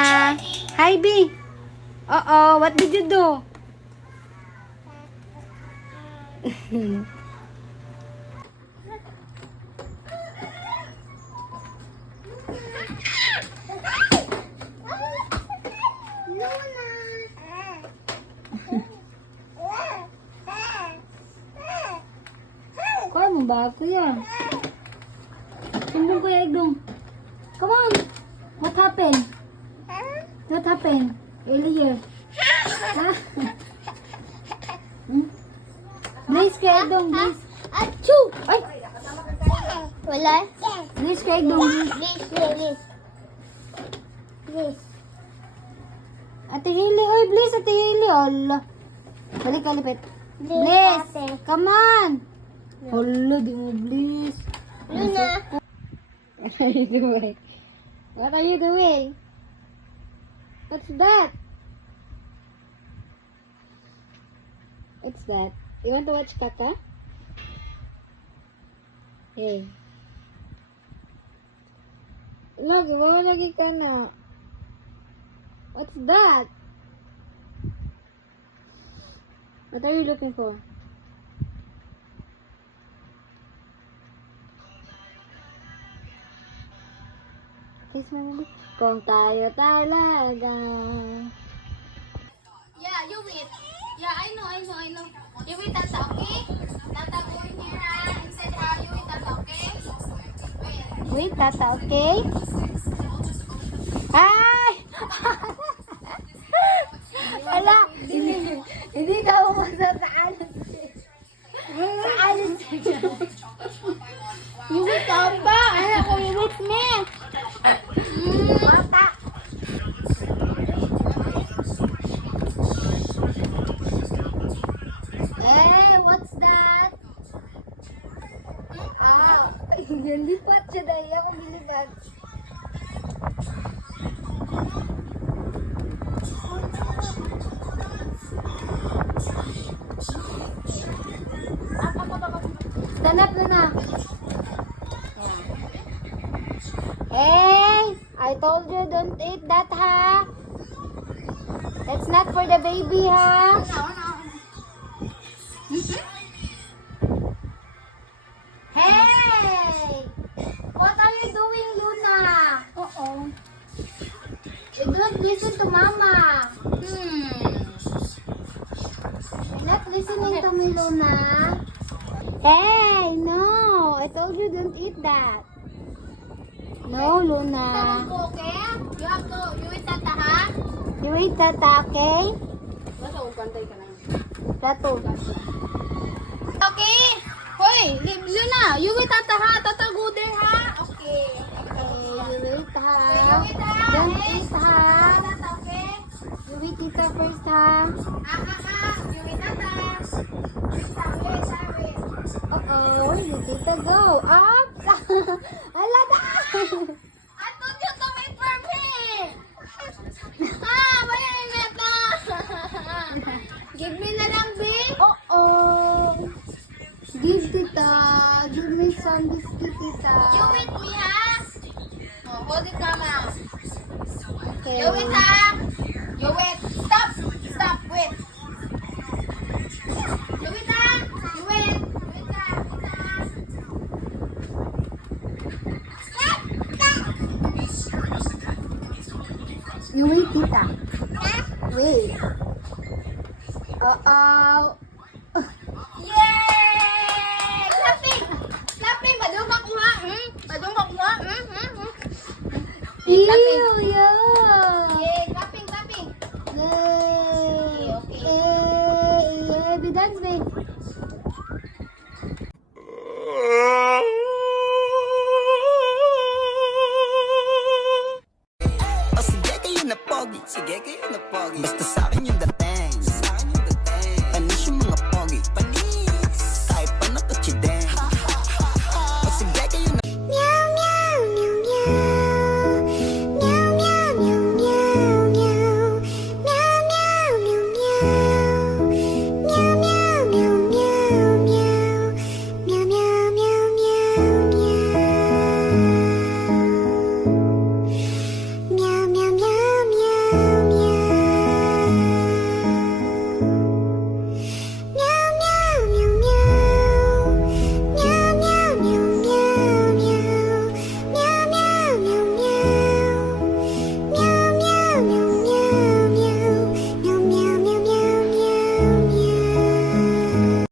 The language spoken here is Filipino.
Luna. Hi, B. Uh-oh, what did you do? Kaya mo ba ako yan? Sumbong ko yung igdong. Come on. What happened? What happened earlier? Ha? Please, kaya igdong. Please. Achoo! Ay! Wala? Please, kaya igdong. This. Ate Hili. Oy, please, Ate Hili. Hala. Balik ka, lipit. Please. Come on. Hala, di mo, please. Luna. What are you doing? What are you doing? What's that? What's that? You want to watch Kaka? Hey. Lagi ka na. What's that? What are you looking for? Kiss mo mo. Kung tayo talaga. Yeah, you wait. Yeah, I know. You wait, that's okay? Tata, go in here, ha? Instead, you wait, that's okay? Wait. Wait, Tata, okay? Ay! Wala! Hindi ka umasa sa alis. Sa alis. You wait, Aba. Ano ko, you wait me. Mata! Hey, what's that? Ah, hindi po siya dahil ako biliban. Stand up na. Hey, I told you don't eat that, ha? That's not for the baby, ha? Hey! What are you doing, Luna? Uh-oh. You don't listen to Mama. You're not listening to me, Luna. Hey, no. I told you don't eat that. No, Luna. Okay? You have to, you wait, Tata, ha? You eat that, okay? Basta, ugantay ka na. Tato. Okay? Hoy, Luna, you wait, Tata, ha? Tata, go there, ha? Okay. You wait, ha? You wait, ha? Don't Hey. eat, ha? Tata, okay? You wait, tita first, ha? You wait, Tata. Wait. Uh-oh, you tita go. Up! Ala na! I told you to wait for me. Wait na. Give me na lang, B. Uh-oh. Give tita. Give me some biscuit, tita. You wait me, ha? Oh, hold it, Mama. Okay. You wait, ha? You wait. Stop, wait. You wait, ha? You wait. Wait, ha? You wait, tita. Wait. Uh-oh. Yay! Clapping. Badung makuha. Badung makuha. Ew, Clapping. yeah. Yay, clapping. Yay. Okay. Yay, we dance, babe. O sige kayo na pogi, basta sa akin yung dating.